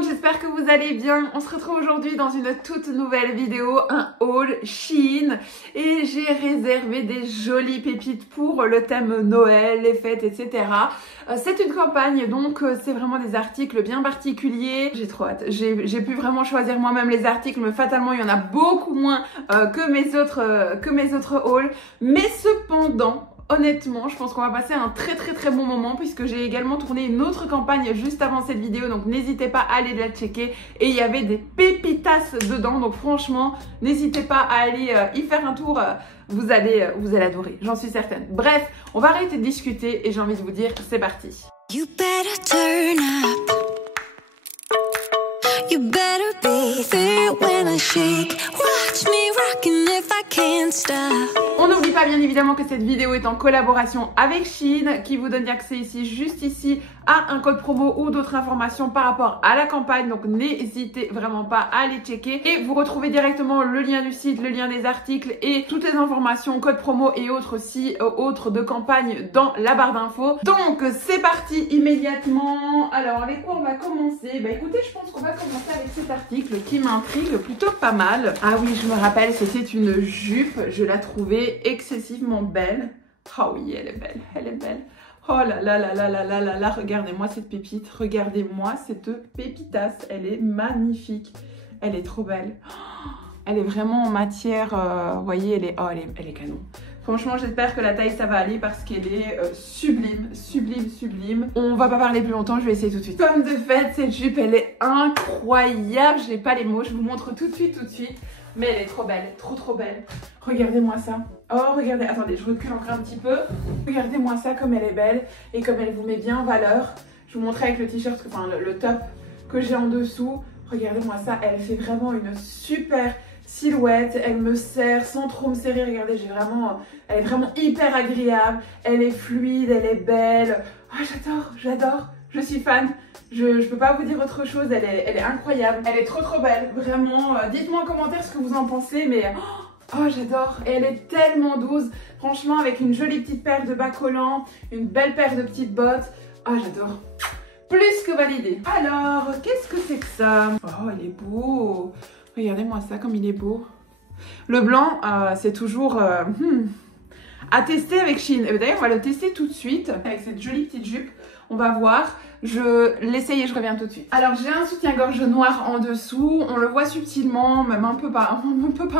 monde, j'espère que vous allez bien. On se retrouve aujourd'hui dans une toute nouvelle vidéo, un haul Shein. Et j'ai réservé des jolies pépites pour le thème Noël, les fêtes, etc. C'est une campagne, donc c'est vraiment des articles bien particuliers. J'ai trop hâte. J'ai pu vraiment choisir moi-même les articles, mais fatalement, il y en a beaucoup moins que mes autres hauls. Mais cependant, honnêtement, je pense qu'on va passer un très bon moment puisque j'ai également tourné une autre campagne juste avant cette vidéo, donc n'hésitez pas à aller la checker. Et il y avait des pépitas dedans, donc franchement, n'hésitez pas à aller y faire un tour. Vous allez adorer, j'en suis certaine. Bref, on va arrêter de discuter et j'ai envie de vous dire, c'est parti. You better turn up. You better be there when I shake. Watch me rockin' if I can't stop. On n'oublie pas bien évidemment que cette vidéo est en collaboration avec Shein qui vous donne accès ici, juste ici, à un code promo ou d'autres informations par rapport à la campagne. Donc n'hésitez vraiment pas à aller checker. Et vous retrouvez directement le lien du site, le lien des articles et toutes les informations, code promo et autres aussi, autres de campagne dans la barre d'infos. Donc c'est parti immédiatement. Alors avec quoi on va commencer? Bah écoutez, je pense qu'on va commencer avec cet article qui m'intrigue plutôt pas mal. Ah oui, je me rappelle, c'était une jupe. Je la trouvais excessivement belle. Ah oui, elle est belle, elle est belle. Oh là là là là là là là là, regardez-moi cette pépite, regardez-moi cette pépitasse, elle est magnifique, elle est trop belle. Elle est vraiment en matière, vous voyez, elle est canon. Franchement, j'espère que la taille ça va aller parce qu'elle est sublime, sublime, sublime. On va pas parler plus longtemps, je vais essayer tout de suite. Comme de fait, cette jupe, elle est incroyable, j'ai pas les mots, je vous montre tout de suite. Mais elle est trop belle, trop belle. Regardez-moi ça. Oh, regardez, attendez, je recule encore un petit peu. Regardez-moi ça comme elle est belle et comme elle vous met bien en valeur. Je vous montrerai avec le t-shirt, enfin le top que j'ai en dessous. Regardez-moi ça, elle fait vraiment une super silhouette. Elle me serre sans trop me serrer. Regardez, elle est vraiment hyper agréable. Elle est fluide, elle est belle. Oh, j'adore. Je suis fan. Je peux pas vous dire autre chose, elle est incroyable. Elle est trop belle, vraiment. Dites-moi en commentaire ce que vous en pensez, mais oh, j'adore. Et elle est tellement douce. Franchement, avec une jolie petite paire de bas collants, une belle paire de petites bottes. Oh, j'adore. Plus que validé. Alors, qu'est-ce que c'est que ça? Oh, il est beau. Regardez-moi ça, comme il est beau. Le blanc, c'est toujours à tester avec Shein. D'ailleurs, on va le tester tout de suite avec cette jolie petite jupe. On va voir. Je l'essaye et je reviens tout de suite. Alors j'ai un soutien-gorge noir en dessous. On le voit subtilement, même un peu pas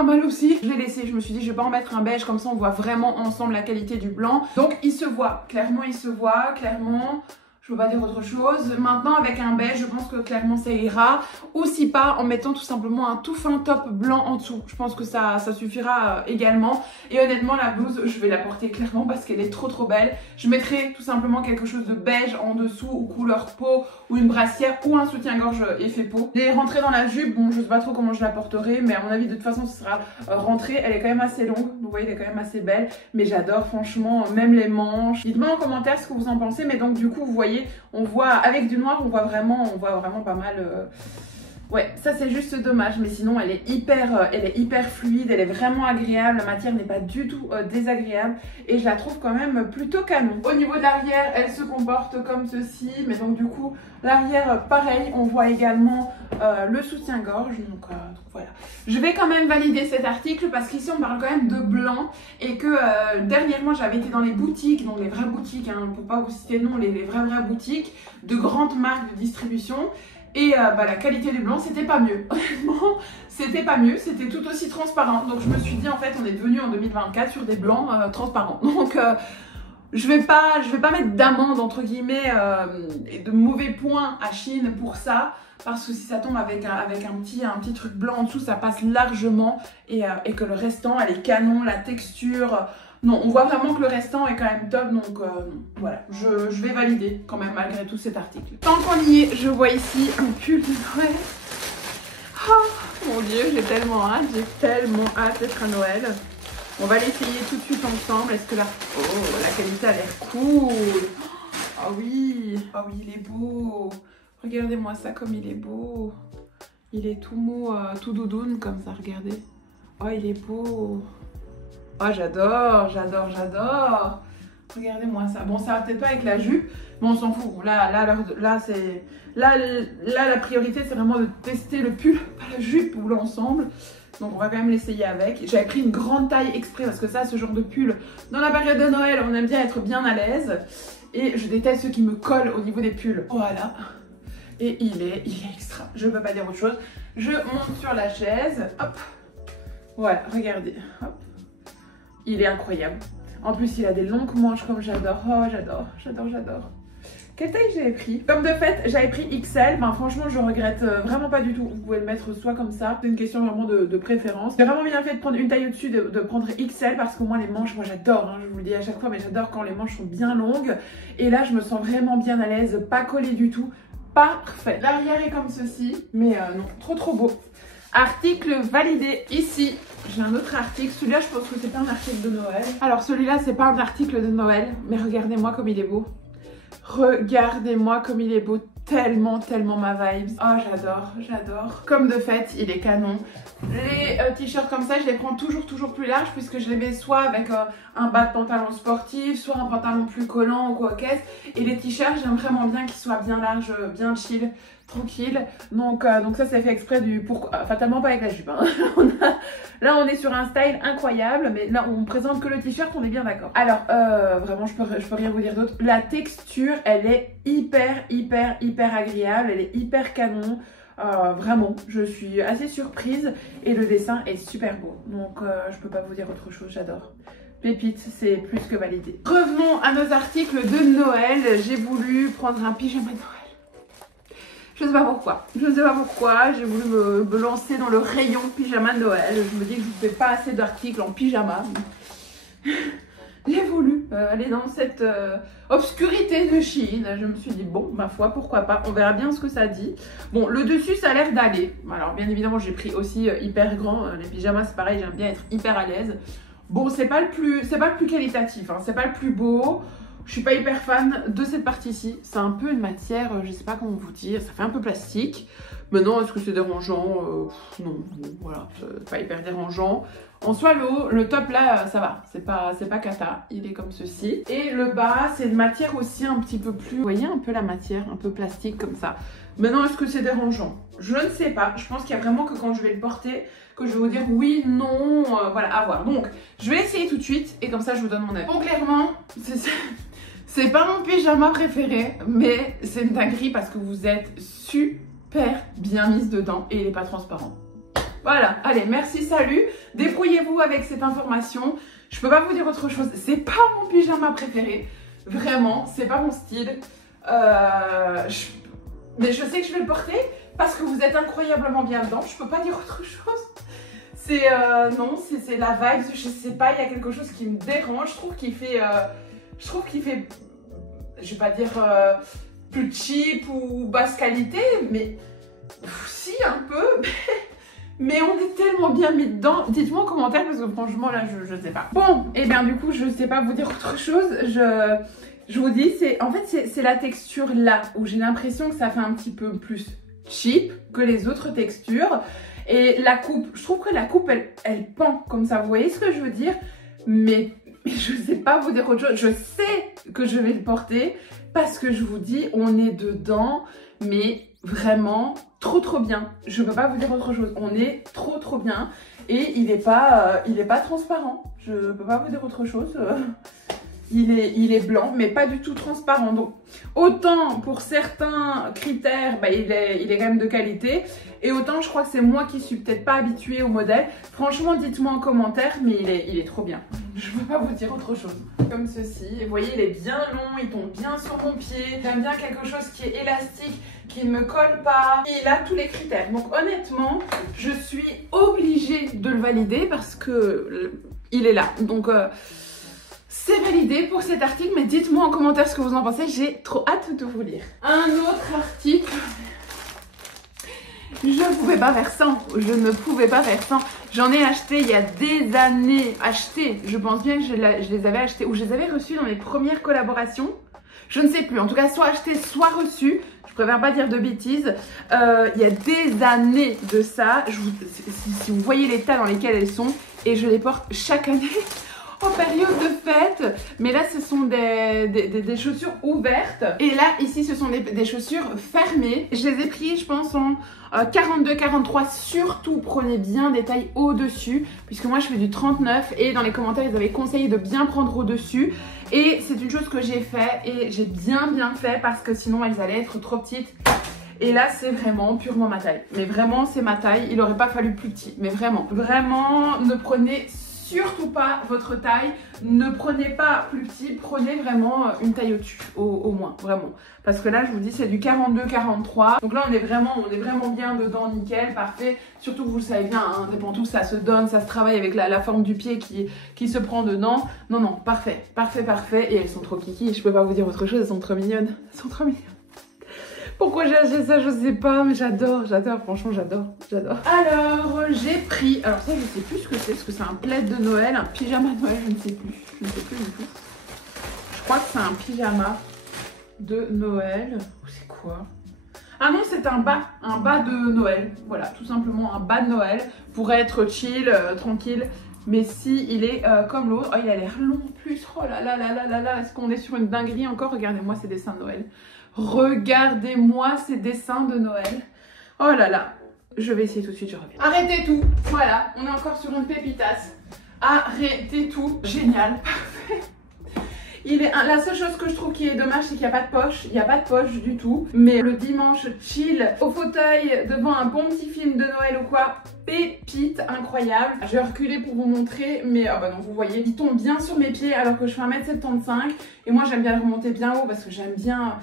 mal aussi. Je l'ai laissé, je me suis dit je vais pas en mettre un beige, comme ça on voit vraiment ensemble la qualité du blanc. Donc il se voit, clairement il se voit, clairement. Je peux pas dire autre chose. Maintenant avec un beige, je pense que clairement ça ira. Ou si pas, en mettant tout simplement un tout fin top blanc en dessous. Je pense que ça suffira également. Et honnêtement la blouse, je vais la porter clairement parce qu'elle est trop belle. Je mettrai tout simplement quelque chose de beige en dessous ou couleur peau ou une brassière ou un soutien-gorge effet peau. Elle est rentrée dans la jupe, bon je sais pas trop comment je la porterai, mais à mon avis de toute façon ce sera rentrée. Elle est quand même assez longue, donc vous voyez elle est quand même assez belle. Mais j'adore franchement, même les manches. Dites-moi en commentaire ce que vous en pensez, mais donc du coup vous voyez, on voit avec du noir, on voit vraiment pas mal. Ouais, ça c'est juste dommage, mais sinon elle est hyper fluide, elle est vraiment agréable, la matière n'est pas du tout désagréable et je la trouve quand même plutôt canon. Au niveau de l'arrière, elle se comporte comme ceci, mais donc du coup l'arrière pareil, on voit également le soutien-gorge, donc voilà. Je vais quand même valider cet article parce qu'ici on parle quand même de blanc et que dernièrement j'avais été dans les boutiques, donc les vraies boutiques, hein, pour pas vous citer le nom, les vraies boutiques de grandes marques de distribution. Et la qualité du blanc, c'était pas mieux. Honnêtement, c'était pas mieux. C'était tout aussi transparent. Donc je me suis dit, en fait, on est devenu en 2024 sur des blancs transparents. Donc je vais pas mettre d'amende, entre guillemets, et de mauvais points à Shein pour ça. Parce que si ça tombe avec un petit truc blanc en dessous, ça passe largement. Et que le restant, elle est canon, la texture... Non, on voit vraiment que le restant est quand même top, donc voilà, je vais valider quand même malgré tout cet article. Tant qu'on y est, je vois ici un pull de Noël. Oh mon dieu, j'ai tellement hâte d'être à Noël. On va l'essayer tout de suite ensemble. Est-ce que la qualité a l'air cool? Oh oui, il est beau. Regardez-moi ça comme il est beau. Il est tout mou, tout doudoune comme ça, regardez. Oh, il est beau. Oh, j'adore. Regardez-moi ça. Bon, ça va peut-être pas avec la jupe, mais on s'en fout. Là, la priorité, c'est vraiment de tester le pull, pas la jupe ou l'ensemble. Donc on va quand même l'essayer avec. J'avais pris une grande taille exprès parce que ça, ce genre de pull, dans la période de Noël, on aime bien être bien à l'aise. Et je déteste ceux qui me collent au niveau des pulls. Voilà. Et il est extra. Je ne peux pas dire autre chose. Je monte sur la chaise. Hop. Voilà, regardez. Hop. Il est incroyable. En plus, il a des longues manches comme j'adore. Oh, j'adore. Quelle taille j'avais pris? Comme de fait, j'avais pris XL. Ben, franchement, je regrette vraiment pas du tout. Vous pouvez le mettre soit comme ça. C'est une question vraiment de préférence. J'ai vraiment bien fait de prendre une taille au-dessus, de prendre XL parce que moi, les manches, moi j'adore. Hein, je vous le dis à chaque fois, mais j'adore quand les manches sont bien longues. Et là, je me sens vraiment bien à l'aise. Pas collée du tout. Parfait. L'arrière est comme ceci. Mais non, trop beau. Article validé. Ici, j'ai un autre article. Celui-là, je pense que c'est pas un article de Noël. Alors, celui-là, c'est pas un article de Noël. Mais regardez-moi comme il est beau. Regardez-moi comme il est beau, tellement ma vibe. Oh, j'adore. Comme de fait, il est canon. Les t-shirts comme ça, je les prends toujours plus larges puisque je les mets soit avec un bas de pantalon sportif, soit un pantalon plus collant ou quoi qu'est-ce. Et les t-shirts, j'aime vraiment bien qu'ils soient bien larges, bien chill, tranquille. Donc ça, c'est fait exprès fatalement pas avec la jupe. Hein. Là, on est sur un style incroyable, mais là, on présente que le t-shirt, on est bien d'accord. Alors, vraiment, je peux rien vous dire d'autre. La texture, elle est hyper agréable, elle est hyper canon. Vraiment, je suis assez surprise et le dessin est super beau. Donc, je peux pas vous dire autre chose, j'adore. Pépite, c'est plus que validé. Revenons à nos articles de Noël. J'ai voulu prendre un pyjama de Noël. Je ne sais pas pourquoi, j'ai voulu me lancer dans le rayon pyjama de Noël. Je me dis que je ne fais pas assez d'articles en pyjama. J'ai voulu aller dans cette obscurité de Chine. Je me suis dit, bon, ma foi, pourquoi pas. On verra bien ce que ça dit. Bon, le dessus, ça a l'air d'aller. Alors, bien évidemment, j'ai pris aussi hyper grand. Les pyjamas, c'est pareil, j'aime bien être hyper à l'aise. Bon, c'est pas le plus qualitatif, hein, c'est pas le plus beau. Je suis pas hyper fan de cette partie-ci. C'est un peu une matière, je sais pas comment vous dire, ça fait un peu plastique. Maintenant, est-ce que c'est dérangeant? Non, voilà, c'est pas hyper dérangeant. En soi, le top là, ça va, c'est pas cata, il est comme ceci. Et le bas, c'est une matière aussi un petit peu plus, vous voyez un peu la matière, un peu plastique comme ça. Maintenant, est-ce que c'est dérangeant? Je ne sais pas, je pense qu'il y a vraiment que quand je vais le porter, que je vais vous dire oui, non, voilà, à voir. Donc, je vais essayer tout de suite et comme ça, je vous donne mon avis. Bon, clairement, c'est pas mon pyjama préféré, mais c'est une dinguerie parce que vous êtes super bien mise dedans et il n'est pas transparent. Voilà, allez, merci, salut. Débrouillez-vous avec cette information. Je peux pas vous dire autre chose. C'est pas mon pyjama préféré. Vraiment, c'est pas mon style. Mais je sais que je vais le porter parce que vous êtes incroyablement bien dedans. Je peux pas dire autre chose. C'est non, c'est la vibe. Je sais pas, il y a quelque chose qui me dérange. Je trouve qu'il fait, je vais pas dire plus cheap ou basse qualité, mais si un peu. Mais on est tellement bien mis dedans. Dites-moi en commentaire parce que franchement là je sais pas. Bon, et bien du coup je sais pas vous dire autre chose. Je vous dis, en fait c'est la texture là où j'ai l'impression que ça fait un petit peu plus cheap que les autres textures. Et la coupe, je trouve que la coupe elle pend comme ça. Vous voyez ce que je veux dire? Mais je sais pas vous dire autre chose. Je sais que je vais le porter parce que je vous dis, on est dedans, mais vraiment trop bien. Je peux pas vous dire autre chose. On est trop bien et il est pas transparent. Je peux pas vous dire autre chose. Il est blanc mais pas du tout transparent. Donc autant pour certains critères, bah, il est quand même de qualité. Et autant je crois que c'est moi qui suis peut-être pas habituée au modèle. Franchement, dites-moi en commentaire, mais il est trop bien. Je peux pas vous dire autre chose. Comme ceci, vous voyez, il est bien long, il tombe bien sur mon pied. J'aime bien quelque chose qui est élastique, qui ne me colle pas. Il a tous les critères. Donc honnêtement, je suis obligée de le valider parce que il est là. Donc c'est validé pour cet article, mais dites-moi en commentaire ce que vous en pensez. J'ai trop hâte de vous lire. Un autre article. Je ne pouvais pas faire sans. Je ne pouvais pas faire sans. J'en ai acheté il y a des années. Je pense bien que je les avais achetés ou je les avais reçus dans mes premières collaborations. Je ne sais plus. En tout cas, soit achetés, soit reçus. Je préfère pas dire de bêtises. Il y a des années de ça. Si vous voyez l'état dans lesquels elles sont, et je les porte chaque année. en période de fête. Mais là, ce sont des chaussures ouvertes. Et là, ici, ce sont des chaussures fermées. Je les ai pris, je pense, en 42, 43. Surtout, prenez bien des tailles au-dessus, puisque moi, je fais du 39. Et dans les commentaires, ils avaient conseillé de bien prendre au-dessus. Et c'est une chose que j'ai fait et j'ai bien fait parce que sinon, elles allaient être trop petites. Et là, c'est vraiment purement ma taille. Mais vraiment, c'est ma taille. Il n'aurait pas fallu plus petit. Mais vraiment, ne prenez surtout pas votre taille. Ne prenez pas plus petit. Prenez vraiment une taille au-dessus, au moins, vraiment. Parce que là, je vous dis, c'est du 42, 43. Donc là, on est vraiment bien dedans, nickel, parfait. Surtout que vous le savez bien, hein, des pantoufles, ça se donne, ça se travaille avec la forme du pied qui se prend dedans. Non, parfait. Et elles sont trop kiki. Je peux pas vous dire autre chose, elles sont trop mignonnes. Elles sont trop mignonnes. Pourquoi j'ai acheté ça, je sais pas, mais j'adore, franchement j'adore. Alors j'ai pris, alors ça je sais plus ce que c'est, parce que c'est un plaid de Noël, un pyjama de Noël, je ne sais plus du tout. Je crois que c'est un pyjama de Noël, c'est quoi? Ah non, c'est un bas de Noël, voilà, tout simplement un bas de Noël, pour être chill, tranquille. Mais si il est comme l'autre, oh il a l'air long en plus, oh là là, est-ce qu'on est sur une dinguerie encore? Regardez-moi ces dessins de Noël. Regardez-moi ces dessins de Noël. Oh là là. Je vais essayer tout de suite, je reviens. Arrêtez tout. Voilà, on est encore sur une pépitasse. Arrêtez tout. Génial. Parfait. La seule chose que je trouve qui est dommage, c'est qu'il n'y a pas de poche. Il n'y a pas de poche du tout. Mais le dimanche, chill, au fauteuil, devant un bon petit film de Noël ou quoi. Pépite, incroyable. Je vais reculer pour vous montrer, mais oh bah non, vous voyez, il tombe bien sur mes pieds alors que je fais 1m75. Et moi, j'aime bien le remonter bien haut parce que j'aime bien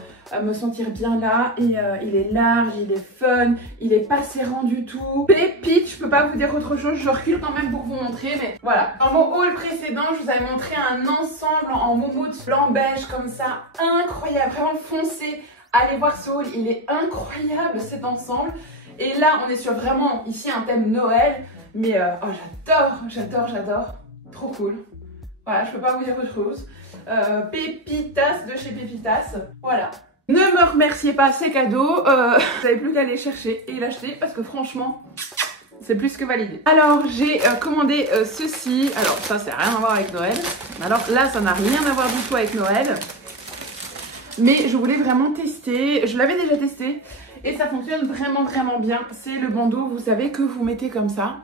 me sentir bien là. Et il est large, il est fun, il est pas serrant du tout. Pépite, je peux pas vous dire autre chose. Je recule quand même pour vous montrer, mais voilà. Dans mon haul précédent, je vous avais montré un ensemble en moumoute blanc beige comme ça. Incroyable, vraiment foncé. Allez voir ce haul, il est incroyable cet ensemble. Et là, on est sur vraiment ici un thème Noël. Mais oh, j'adore. Trop cool. Voilà, je peux pas vous dire autre chose. Pépitas de chez Pépitas. Voilà. Ne me remerciez pas, c'est cadeau. Vous n'avez plus qu'à aller chercher et l'acheter parce que franchement, c'est plus que validé. Alors, j'ai commandé ceci. Alors, ça, c'est rien à voir avec Noël. Alors là, ça n'a rien à voir du tout avec Noël. Mais je voulais vraiment tester. Je l'avais déjà testé. Et ça fonctionne vraiment bien. C'est le bandeau, vous savez, que vous mettez comme ça.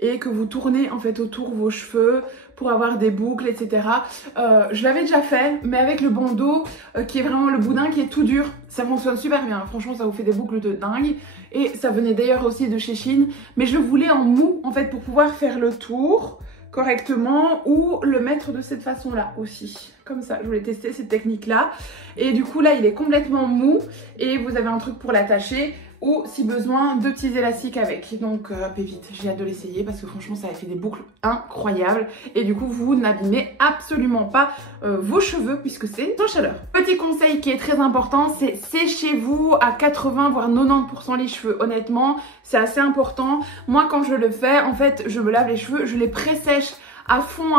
Et que vous tournez en fait autour vos cheveux pour avoir des boucles, etc. Je l'avais déjà fait, mais avec le bandeau qui est vraiment le boudin qui est tout dur. Ça fonctionne super bien. Franchement, ça vous fait des boucles de dingue. Et ça venait d'ailleurs aussi de chez Shein. Mais je le voulais en mou en fait pour pouvoir faire le tour correctement ou le mettre de cette façon là aussi, comme ça. Je voulais tester cette technique là et du coup là il est complètement mou et vous avez un truc pour l'attacher ou si besoin 2 petits élastiques avec. Donc pépite, j'ai hâte de l'essayer parce que franchement ça a fait des boucles incroyables et du coup vous n'abîmez absolument pas vos cheveux puisque c'est sans chaleur. Petit conseil qui est très important, c'est séchez-vous à 80 voire 90% les cheveux. Honnêtement c'est assez important. Moi quand je le fais en fait je me lave les cheveux, je les pré-sèche à fond.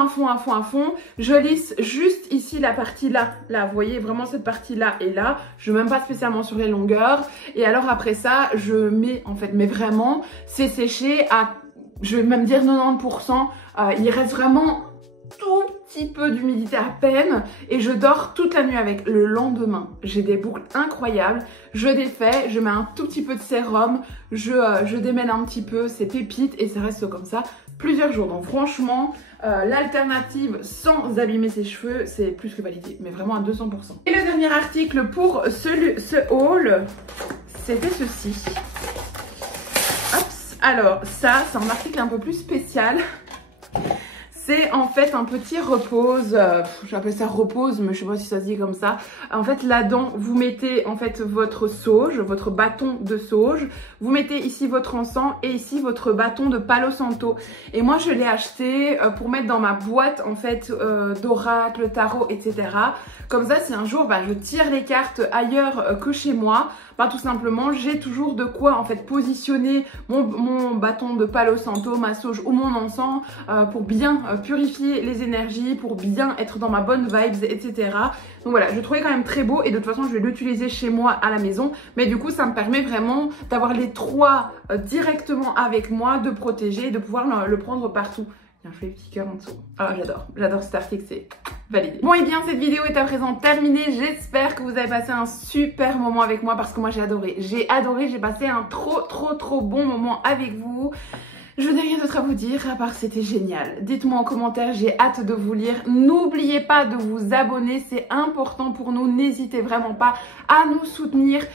Je lisse juste ici la partie là, vous voyez vraiment cette partie là et là, je ne mets même pas spécialement sur les longueurs et alors après ça je mets en fait, mais vraiment c'est séché à, je vais même dire 90%, il reste vraiment tout petit peu d'humidité à peine et je dors toute la nuit avec. Le lendemain j'ai des boucles incroyables, je défais, je mets un tout petit peu de sérum, je démêle un petit peu, c'est pépite et ça reste comme ça plusieurs jours. Donc franchement l'alternative sans abîmer ses cheveux c'est plus que validé, mais vraiment à 200%. Et le dernier article pour ce haul, c'était ceci. Hop. Alors ça c'est un article un peu plus spécial. C'est en fait un petit repose, j'appelle ça repose mais je sais pas si ça se dit comme ça. En fait là-dedans vous mettez en fait votre sauge, votre bâton de sauge. Vous mettez ici votre encens et ici votre bâton de Palo Santo. Et moi je l'ai acheté pour mettre dans ma boîte en fait d'oracle, tarot, etc. Comme ça si un jour je tire les cartes ailleurs que chez moi, tout simplement j'ai toujours de quoi en fait positionner mon bâton de Palo Santo, ma sauge ou mon encens pour bien purifier les énergies, pour bien être dans ma bonne vibes, etc. Donc voilà, je le trouvais quand même très beau et de toute façon je vais l'utiliser chez moi à la maison, mais du coup ça me permet vraiment d'avoir les trois directement avec moi, de protéger, de pouvoir le prendre partout. Il y a un joli petit cœur en dessous. Ah, j'adore cet article, c'est validé. Bon, et bien cette vidéo est à présent terminée. J'espère que vous avez passé un super moment avec moi parce que moi j'ai adoré. J'ai passé un trop bon moment avec vous. Je n'ai rien d'autre à vous dire à part que c'était génial. Dites-moi en commentaire, j'ai hâte de vous lire. N'oubliez pas de vous abonner, c'est important pour nous. N'hésitez vraiment pas à nous soutenir.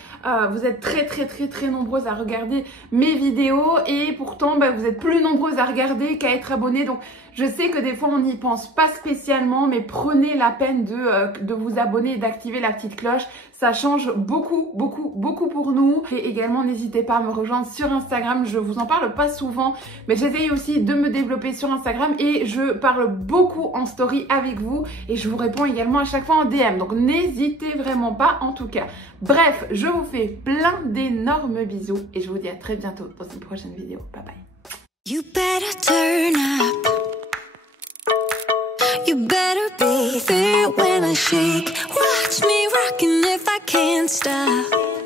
Vous êtes très nombreuses à regarder mes vidéos et pourtant vous êtes plus nombreuses à regarder qu'à être abonnées. Donc je sais que des fois on n'y pense pas spécialement, mais prenez la peine de vous abonner et d'activer la petite cloche. Ça change beaucoup pour nous. Et également n'hésitez pas à me rejoindre sur Instagram. Je vous en parle pas souvent, mais j'essaye aussi de me développer sur Instagram et je parle beaucoup en story avec vous et je vous réponds également à chaque fois en DM. Donc n'hésitez vraiment pas en tout cas. Bref, je vous fais plein d'énormes bisous et je vous dis à très bientôt pour une prochaine vidéo. Bye bye. You better turn up. You better be there when I shake. Watch me rockin' if I can't stop.